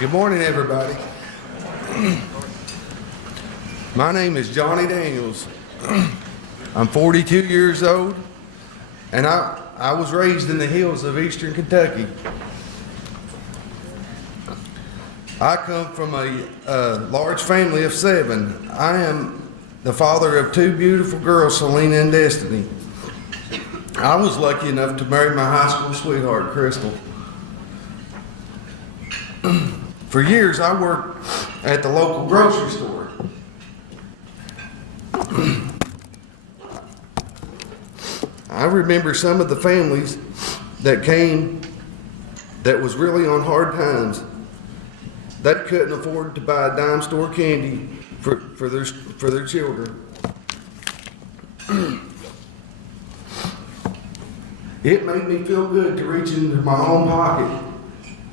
Good morning, everybody. My name is Johnny Daniels. I'm 42 years old, and I was raised in the hills of eastern Kentucky. I come from a large family of 7. I am the father of 2 beautiful girls, Selena and Destiny. I was lucky enough to marry my high school sweetheart, Crystal. For years, I worked at the local grocery store. I remember some of the families that came that was really on hard times. That couldn't afford to buy a dime store candy for their children. It made me feel good to reach into my own pocket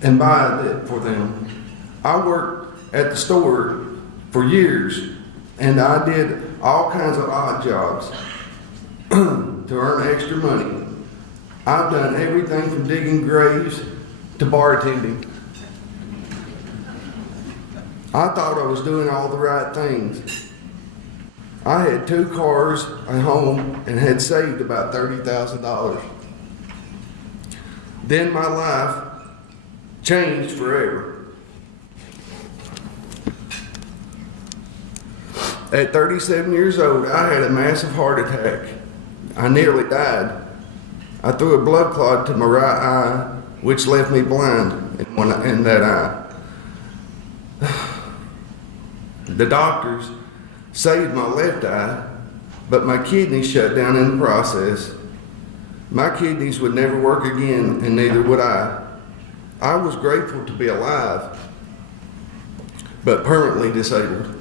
and buy it for them. I worked at the store for years, and I did all kinds of odd jobs to earn extra money. I've done everything from digging graves to bartending. I thought I was doing all the right things. I had 2 cars, a home, and had saved about $30,000. Then my life changed forever. At 37 years old, I had a massive heart attack. I nearly died. I threw a blood clot to my right eye, which left me blind in that eye. The doctors saved my left eye, but my kidneys shut down in the process. My kidneys would never work again, and neither would I. I was grateful to be alive, but permanently disabled.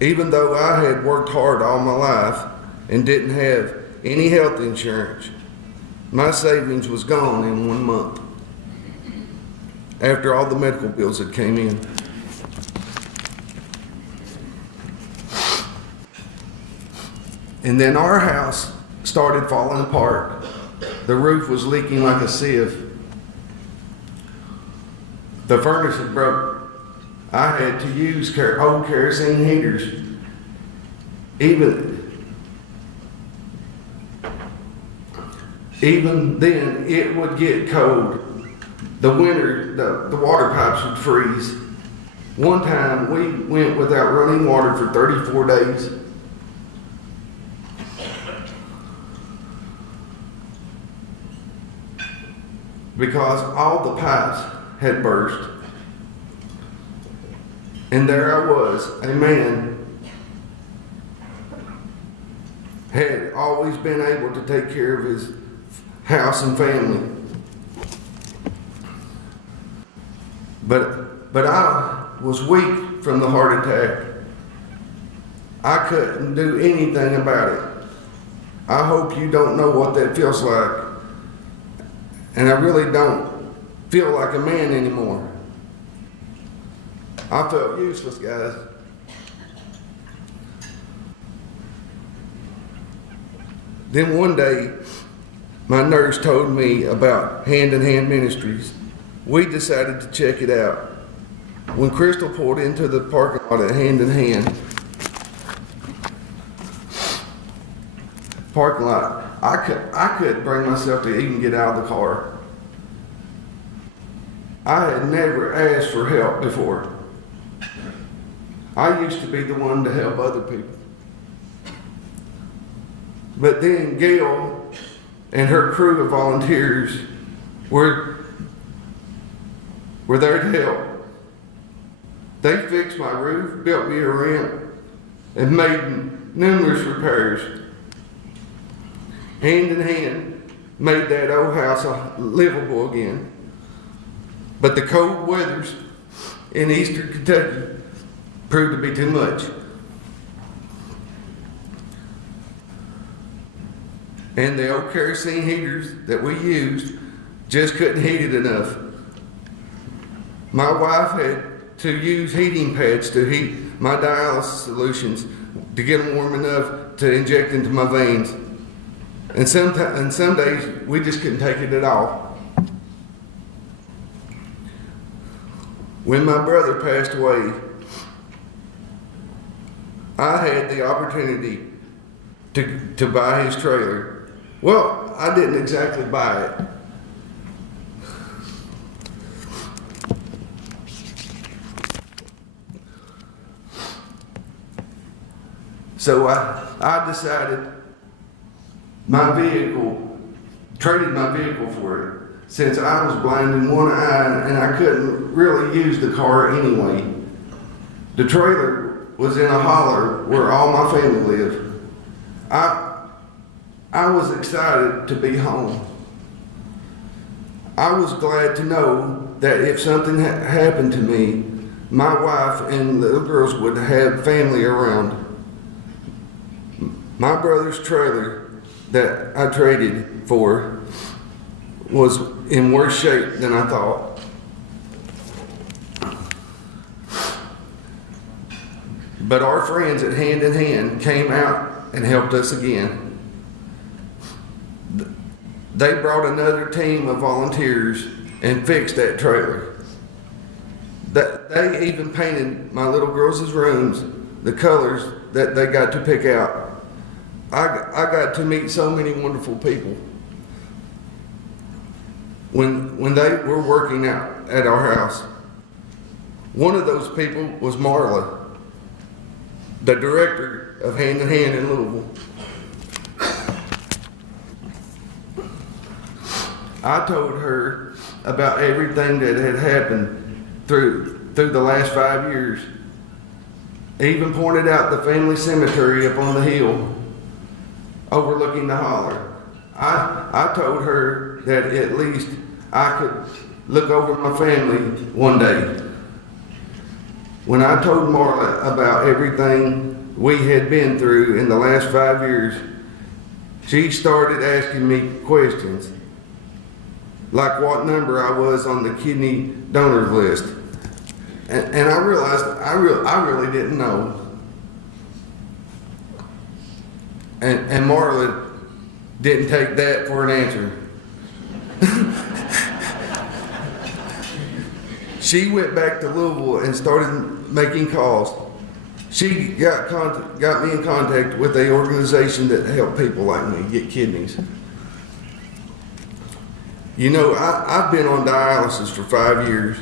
Even though I had worked hard all my life and didn't have any health insurance, my savings was gone in 1 month after all the medical bills that came in. And then our house started falling apart. The roof was leaking like a sieve. The furnace had broke. I had to use old kerosene heaters. Even then, it would get cold. The winter, the water pipes would freeze. One time, we went without running water for 34 days. Because all the pipes had burst. And there I was, a man, had always been able to take care of his house and family. But I was weak from the heart attack. I couldn't do anything about it. I hope you don't know what that feels like. And I really don't feel like a man anymore. I felt useless, guys. Then one day, my nurse told me about Hand in Hand Ministries. We decided to check it out. When Crystal pulled into the parking lot at Hand in Hand, parking lot, I couldn't bring myself to even get out of the car. I had never asked for help before. I used to be the one to help other people. But then Gail and her crew of volunteers were there to help. They fixed my roof, built me a ramp, and made numerous repairs. Hand in Hand made that old house livable again. But the cold weathers in eastern Kentucky proved to be too much. And the old kerosene heaters that we used just couldn't heat it enough. My wife had to use heating pads to heat my dialysis solutions to get them warm enough to inject into my veins. And some days we just couldn't take it at all. When my brother passed away, I had the opportunity to buy his trailer. Well, I didn't exactly buy it. So I decided traded my vehicle for it, since I was blind in one eye and I couldn't really use the car anyway. The trailer was in a holler where all my family lived. I was excited to be home. I was glad to know that if something happened to me, my wife and little girls would have family around. My brother's trailer that I traded for was in worse shape than I thought. But our friends at Hand in Hand came out and helped us again. They brought another team of volunteers and fixed that trailer. They even painted my little girls' rooms the colors that they got to pick out. I got to meet so many wonderful people. When they were working out at our house, one of those people was Marla, the director of Hand in Hand in Louisville. I told her about everything that had happened through the last 5 years. I even pointed out the family cemetery up on the hill overlooking the holler. I told her that at least I could look over my family one day. When I told Marla about everything we had been through in the last 5 years, she started asking me questions, like what number I was on the kidney donor list. And I realized I really didn't know. And Marla didn't take that for an answer. She went back to Louisville and started making calls. She got me in contact with an organization that helped people like me get kidneys. You know, I've been on dialysis for 5 years.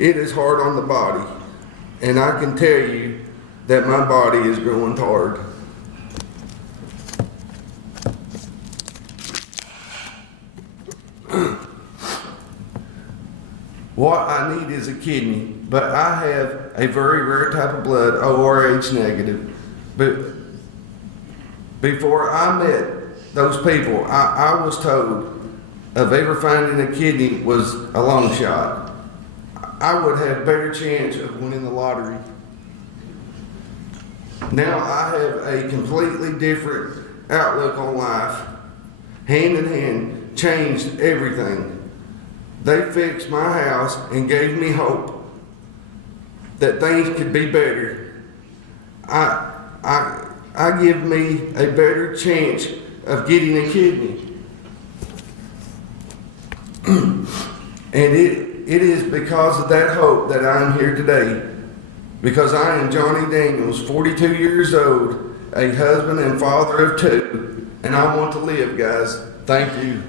It is hard on the body, and I can tell you that my body is growing tired. What I need is a kidney, but I have a very rare type of blood, ORH negative. But before I met those people, I was told of ever finding a kidney was a long shot. I would have better chance of winning the lottery. Now I have a completely different outlook on life. Hand in Hand changed everything. They fixed my house and gave me hope that things could be better. I give me a better chance of getting a kidney. And it is because of that hope that I am here today. Because I am Johnny Daniels, 42 years old, a husband and father of 2, and I want to live, guys. Thank you.